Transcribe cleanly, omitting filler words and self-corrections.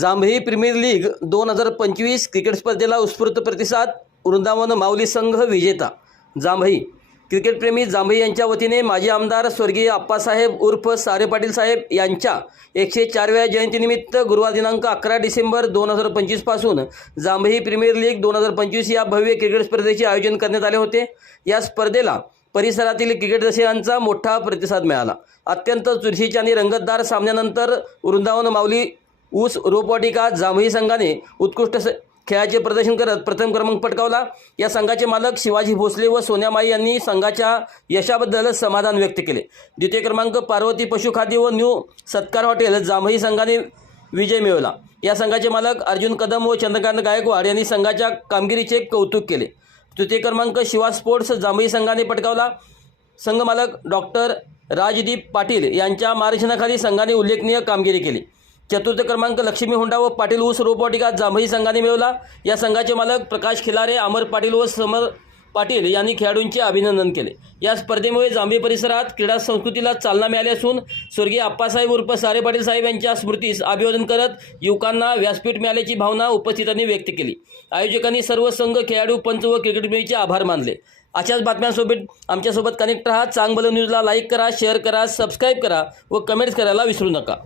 जांभई premier league 2025 cricket स्पर्धेला उत्स्फूर्त प्रतिसाद. वृंदावन माऊली संघ विजेता. जांभई क्रिकेटप्रेमी जांभई यांच्या वतीने माजी आमदार स्वर्गीय आप्पासाहेब उर्फ सारे पाटील साहेब यांच्या 104व्या जयंतीनिमित्त गुरुवार दिनांक 11 डिसेंबर 2025 पासून जांभई प्रीमियर लीग 2025 या भव्य क्रिकेट स्पर्धेचे आयोजन करण्यात आले होते. या स्पर्धेला परिसरातील क्रिकेट रसिकांचा मोठा प्रतिसाद मिळाला. अत्यंत चुरशीच्या आणि रंगतदार सामन्यानंतर वृंदावन माऊली ऊस रोपवाटिका जांभई संघाने उत्कृष्ट खेळाचे प्रदर्शन करत प्रथम क्रमांक पटकावला. या संघाचे मालक शिवाजी भोसले व सोन्यामाई यांनी संघाच्या यशाबद्दल समाधान व्यक्त केले. द्वितीय क्रमांक पार्वती पशुखाद्य व न्यू सत्कार हॉटेल जांभई संघाने विजय मिळवला. या संघाचे मालक अर्जुन कदम व चंद्रकांत गायकवाड यांनी संघाच्या कामगिरीचे कौतुक केले. तृतीय क्रमांक शिवा स्पोर्ट्स जांभई संघाने पटकावला. संघ मालक डॉक्टर राजदीप पाटील यांच्या मार्गदर्शनाखाली संघाने उल्लेखनीय कामगिरी केली. चतुर्थ क्रमांक लक्ष्मी हुंडा व पाटील ऊस रोपवाटिका जांभई संघाने मिळवला. या संघाचे मालक प्रकाश खिलारे, अमर पाटील व समर पाटील यांनी खेळाडूंचे अभिनंदन केले. या स्पर्धेमुळे जांभई परिसरात क्रीडा संस्कृतीला चालना मिळाली असून स्वर्गीय आप्पासाहेब उर्फ सारे पाटील साहेब यांच्या स्मृतीस अभिवादन करत युवकांना व्यासपीठ मिळाल्याची भावना उपस्थितांनी व्यक्त केली. आयोजकांनी सर्व संघ, खेळाडू, पंच व क्रिकेटप्रेमींचे आभार मानले. अशाच बातम्यांसोबत आमच्यासोबत कनेक्ट राहा. चांगलं न्यूजला लाईक करा, शेअर करा, सबस्क्राईब करा व कमेंट्स करायला विसरू नका.